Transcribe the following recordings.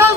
10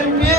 MPA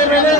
MLA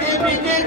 KPK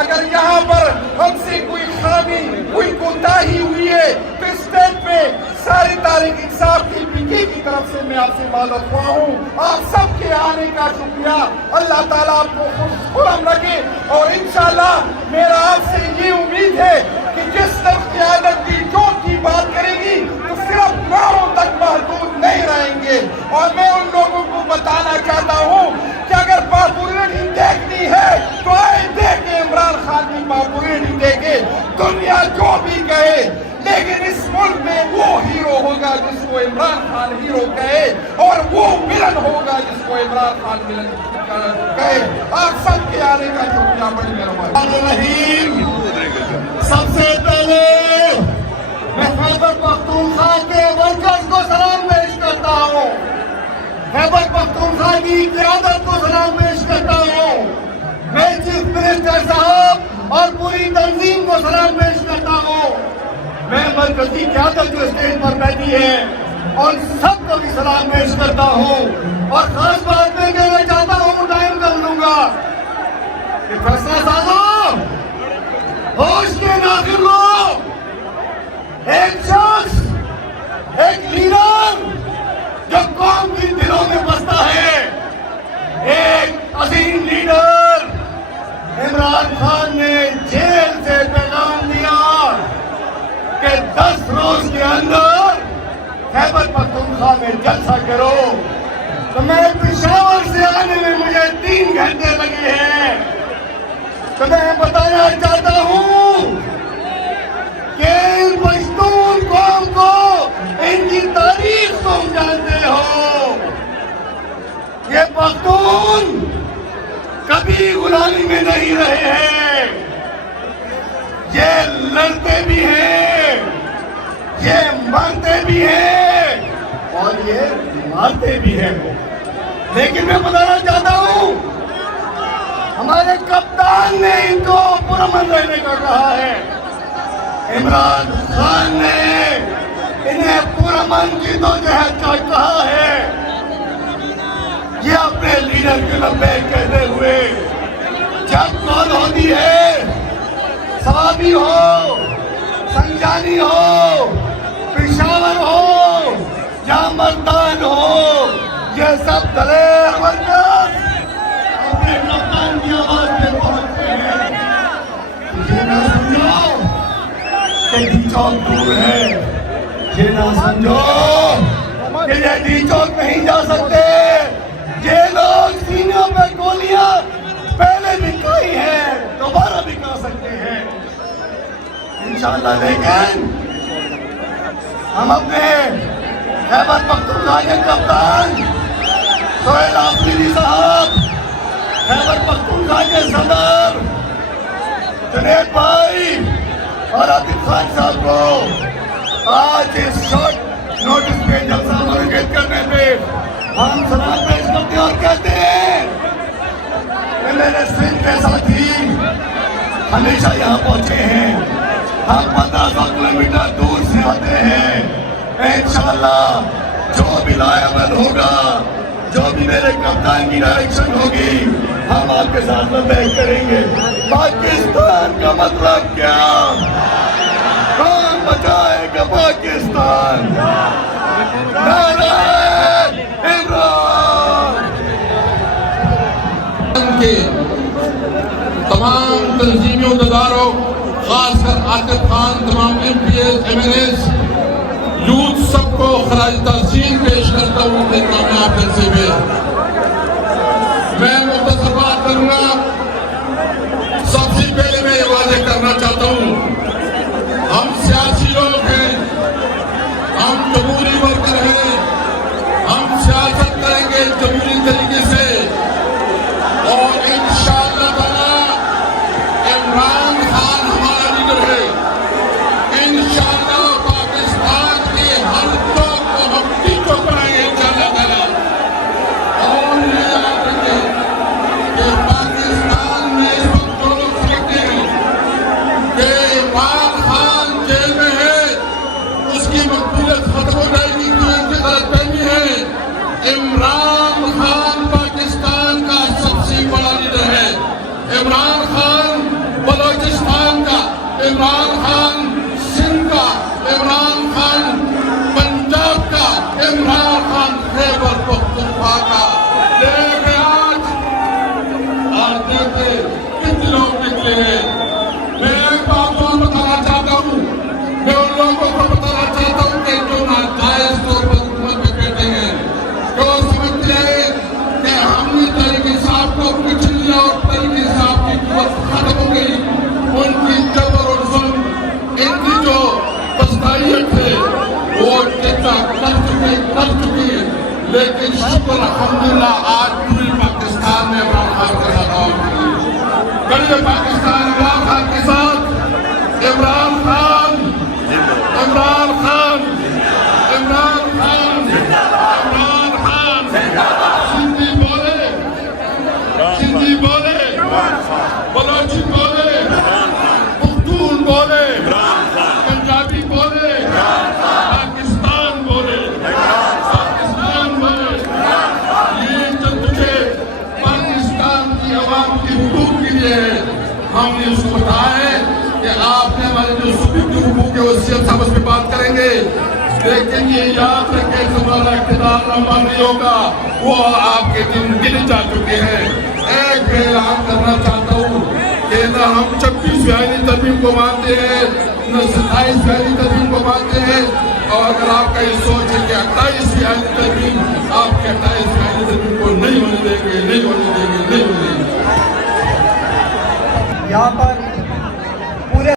اگر یہاں پر ہم سے کوئی خامی کوئی کوتاہی ہوئی ہے تو اسٹیج پہ ساری تحریک انصاف کی پی کی طرف سے میں آپ سے معذرت خواہ ہوں. آپ سب کے آنے کا شکریہ. اللہ تعالیٰ آپ کو خوش خرم رکھے اور انشاءاللہ میرا آپ سے یہ امید ہے کہ جس طرح قیادت کی جوت کی بات کرے گی تو صرف نعروں تک محدود نہیں رہیں گے. اور میں ان لوگوں کو بتانا چاہتا ہوں کہ اگر پاپولرٹی دیکھنی ہے تو آئے دیکھیں عمران خان کی پاپولرٹی دیکھیں. دنیا جو بھی کہے لیکن اس ملک میں وہ ہیرو ہوگا جس کو عمران خان ہیرو کہے اور وہ ولن ہوگا جس کو عمران خان ولن کہے. آپ سب کے آنے کا شکریہ. بڑی مہربانی. سب سے پہلے میں خیبر پختونخوا کے ورکرز کو سلام پیش کرتا ہوں. خیبر پختونخوا کی قیادت کو سلام پیش کرتا ہوں. میں چیف منسٹر صاحب اور پوری تنظیم کو سلام پیش کرتا ہوں. میں مرکزی قیادت جو اسٹیج پر بیٹھی ہے اور سب کو بھی سلام پیش کرتا ہوں. اور خاص بات میں کہنا چاہتا ہوں, ٹائم کر لوں گا کہ فیصلہ سازو ہوش کے ناخن لو. ایک شخص, ایک لیڈر جو قوم کی دلوں میں بستا ہے, ایک عظیم لیڈر عمران خان نے جیل سے پیغام دیا کہ 10 روز کے اندر خیبر پختونخوا میں جلسہ کرو. تو میں پشاور سے آنے میں مجھے 3 گھنٹے لگے ہیں. تو میں بتانا چاہتا ہوں کہ ان پشتون قوم کو ان کی تاریخ تم جانتے ہو. یہ پختون کبھی غلامی میں نہیں رہے ہیں. یہ لڑتے بھی ہیں, یہ مرتے بھی ہیں اور یہ مارتے بھی ہیں. لیکن میں بتانا چاہتا ہوں ہمارے کپتان نے ان کو پرامن رہنے کا کہا ہے. عمران خان نے انہیں پرامن کی تو جہد کا کہا ہے. یہ اپنے لیڈر کے لبیک کہتے ہوئے جب کال ہوتی ہے, سوابی ہو, سنجانی ہو, پشاور ہو یا ملتان ہو, یہ سب دلیر ورکر اپنے کپتان کی آواز میں پہنچتے ہیں. یہ نہ سمجھو کہ ڈی چوک دور ہے. یہ نہ سمجھو کہ یہ ڈی چوک نہیں جا سکتے. یہ لوگ سینوں پہ گولیاں پہلے بھی کھائی ہیں, دوبارہ بھی کھا سکتے ہیں انشاءاللہ. لیکن ہم اپنے خیبر پختونخوا کے کپتان سہیل آفریدی صاحب, خیبر پختونخوا کے صدر جنید بھائی اور عاطف خان صاحب کو آج اس شارٹ نوٹس پہ جلسہ منعقد کرنے پہ ہم سلام پیش کرتے ہیں اور کہتے ہیں کہ میرے سندھ کے ساتھی ہمیشہ یہاں پہنچے ہیں. ہم 1500 کلومیٹر دور سے آتے ہیں. انشاءاللہ جو بھی لائبل ہوگا, جو بھی میرے کپتان کی ڈائریکشن ہوگی, ہم آپ کے ساتھ بیٹھ کریں گے. پاکستان کا مطلب کیا؟ کون بچائے گا پاکستان؟ نعرہ عمران. کے تمام تنظیمی عہدیداروں, خاص کر عاطف خان, تمام M P As, M L As, youth, سب کو خراج تحسین پیش کرتا ہوں آپ جلسے میں. میں مختصر بات کروں گا. سب سے پہلے میں یہ واضح کرنا چاہتا ہوں, ہم سیاسی لوگ ہیں, ہم جمہوری ورکر ہیں, ہم سیاست کریں گے جمہوری طریقے سے اور انشاءاللہ تعالی عمران خان ہمارا لیڈر ہے. انشاءاللہ پاکستان کے ہر چوک کو ہم ٹی چوک بنائیں گے انشاءاللہ تعالی. اور یہ یاد رکھیں کہ پاکستان میں اس وقت جو لوگ سمجھتے ہیں کہ عمران خان جیل میں ہے, اس کی مقبولیت ختم ہو جائے گی, تو ان کی غلط فہمی ہے. صلاحیت ہے وہ کتنا کر چکے لیکن شکر الحمدللہ آج پوری پاکستان میں عمران خان کے ساتھ کڑے پاکستان عمران خان کے ساتھ عمران خان عمران خان عمران خان عمران خان سندھی بولے سندھی بولے بلوچی بولے پختون بولے پنجابی بولے پاکستان بولے پاکستان بولے یہ جدوجہد پاکستان کی عوام کی حقوق کے لیے ہے ہم نے اس کو بتایا ہے کہ آپ نے ہمارے جو سپریم کے حقوق کے وصیت ہم اس پہ بات کریں گے لیکن یہ یاد رکھیں ہمارا اقتدار لمبا نہیں ہوگا وہ آپ کے دن گنے جا چکے ہیں ایک میں اعلان کرنا چاہتا ہوں کہ نہ ہم 26 فیاضی ترمیم کو مانتے ہیں نہ 27 فیاضی ترمیم کو مانتے ہیں اور اگر آپ کا یہ سوچ ہے کہ 28 فیاضی ترمیم آپ کے 28 فیاضی ترمیم کو نہیں ہونے دیں گے نہیں ہونے دیں گے نہیں ہونے دیں گے یہاں پر